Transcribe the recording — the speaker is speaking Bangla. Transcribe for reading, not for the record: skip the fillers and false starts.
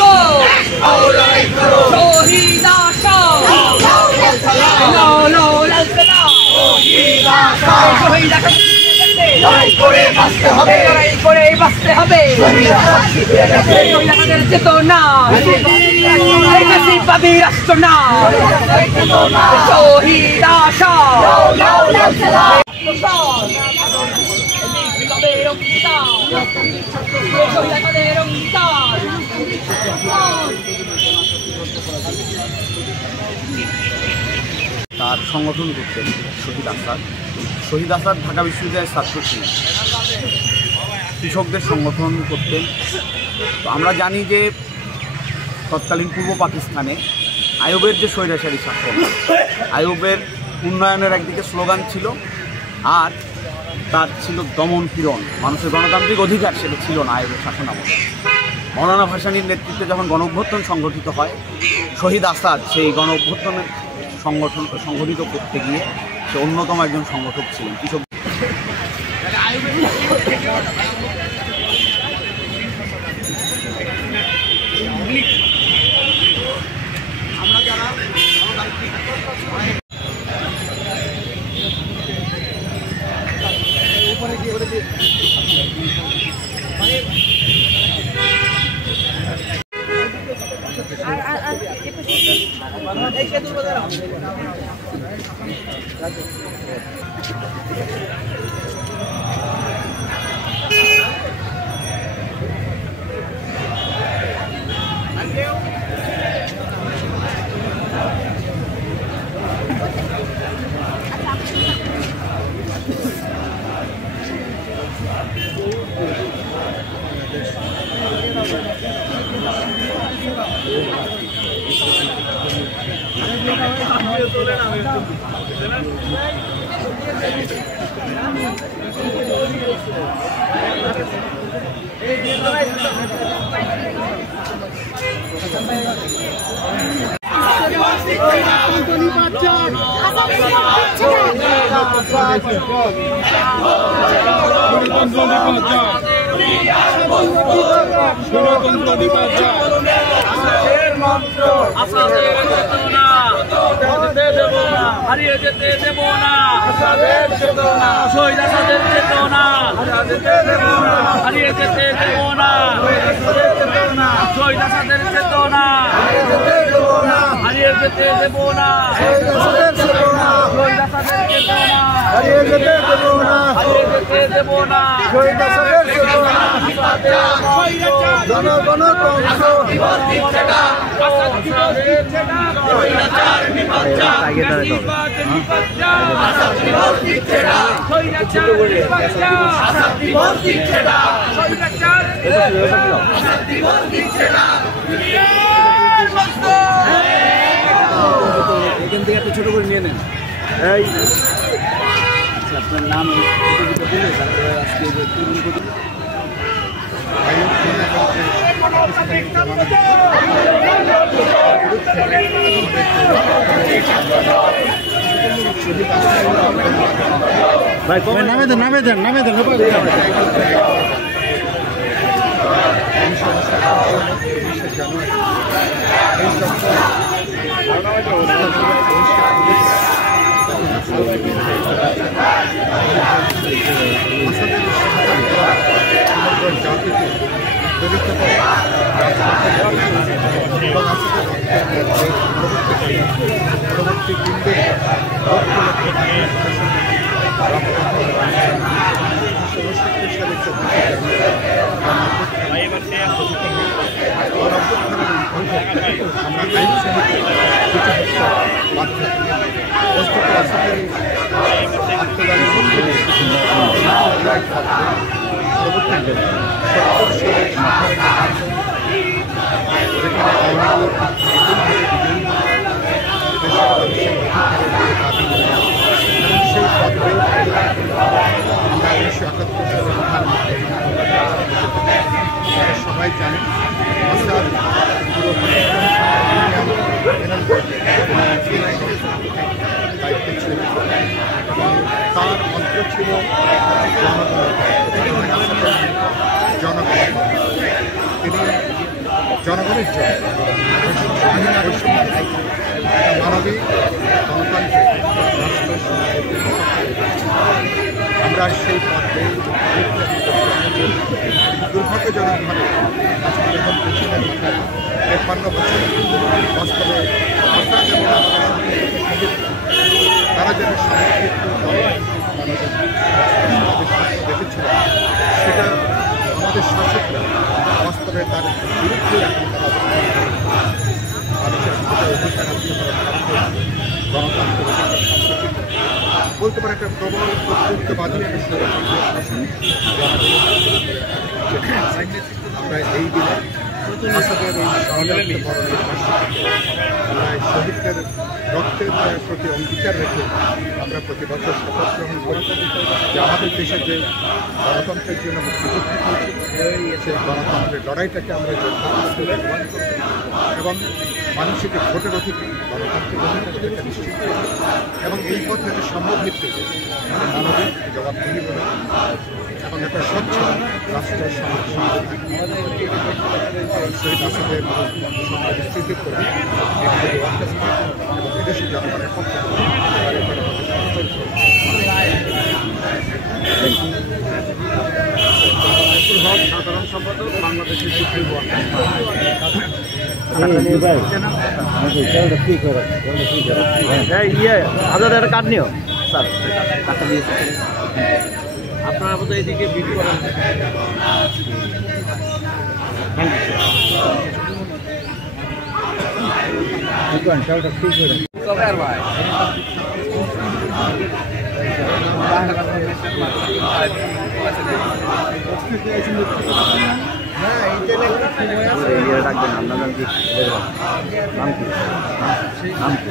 go! Shahid Asha No, let's go! শহীদ আশা শহীদ আশা লড়াই করে বাঁচতে হবে লড়াই করে বাঁচতে হবে শহীদ আশাদের চেতনা দেশবাদী রাষ্ট্র না শহীদ আশা তার সংগঠন করতেন শহীদ আসাদ ঢাকা বিশ্ববিদ্যালয়ের ছাত্র ছিলেন, কৃষকদের সংগঠন করতেন। তো আমরা জানি যে তৎকালীন পূর্ব পাকিস্তানে আইয়ুবের যে স্বৈরাচারী শাসন, আইয়ুবের উন্নয়নের একদিকে স্লোগান ছিল আর তার ছিল দমন পীড়ন, মানুষের গণতান্ত্রিক অধিকার সেটা ছিল না আইয়ুবের শাসনামলে। মৌলানা ভাসানীর নেতৃত্বে যখন গণঅভ্যুত্থান সংগঠিত হয়, শহীদ আসাদ সেই গণঅভ্যুত্থানের সংগঠিত করতে গিয়ে সে অন্যতম একজন সংগঠক ছিলেন। কৃষক আমরা যারা উপরে গিয়ে হারিয়ে যেতে দেব না শহীদ আসাদের চেতনা হারিয়ে যেতে দেব না শহীদ আসাদের চেতনা হারিয়ে যেতে দেব না শহীদ আসাদের চেতনা হারিয়ে যেতে দেব না হারিয়ে যেতে দেব না শহীদ আসাদের চেতনা জনগণ কংস আসাদ দিবস দিচ্ছে না শহীদাচার নিপাচ্ছা আসাদ দিবস দিচ্ছে না শহীদাচার নিপাচ্ছা আসাদ দিবস দিচ্ছে না শহীদাচার আসাদ দিবস দিচ্ছে না এখান থেকে একটু ছোট করে নিয়ে নেন। এই আপনার নাম দিলে তারপরে আজকে ভাই নামে দেন সবাই জানেন দায়িত্বে ছিলেন। তার মন্ত্র ছিল জনগণ। তিনি জনগণের জন্য মানবিক গণতান্ত্রিক আমরা সেই পথে দুর্ভাগ্যজনকভাবে আজকে যখন পেছনের মাথায় 53 বছর বাস্তবে সরকার এবং আমাদের সঙ্গে তারা যেন সংরক্ষিত দেখেছিল সেটা আমাদের শাসকরা বাস্তবে তার বিরুদ্ধে এখন তারা মানুষের অধিকার গণতান্ত্রিক বলতে পারে একটা প্রবল কর্তৃত্ববাদী একটা শাসন আমরা এই দিনে শাসকের এই ষড়যন্ত্র বরণের আমরা শহীদদের রক্তের প্রতি অঙ্গীকার রেখে আমরা প্রতি বছর শপথ গ্রহণ করি যে আমাদের দেশে যে গণতন্ত্রের জন্য মুক্তিযুদ্ধ হয়েছে সেই গণতন্ত্রের লড়াইটাকে আমরা যোদ্ধা এবং মানুষের যে ভোটের অধিকার গণতান্ত্রিক অধিকার সেটা নিশ্চিত এবং এই পথে একটা সম্ভব ভিত্তিতে মানবিক জবাবদিহি বলে এবং একটা স্বচ্ছ রাষ্ট্রের শহীদ আসাদের সঙ্গে বিস্তৃত করে এবং বিদেশি জনগণের পক্ষ হক সাধারণ সম্পাদক বাংলাদেশের সুপ্রিম আপনাদের কার্ড নিও স্যার টাকা দিয়ে আপনারা বোধ এদিকে বিল করেন রাখবেন আপনার নাম কি নাম কি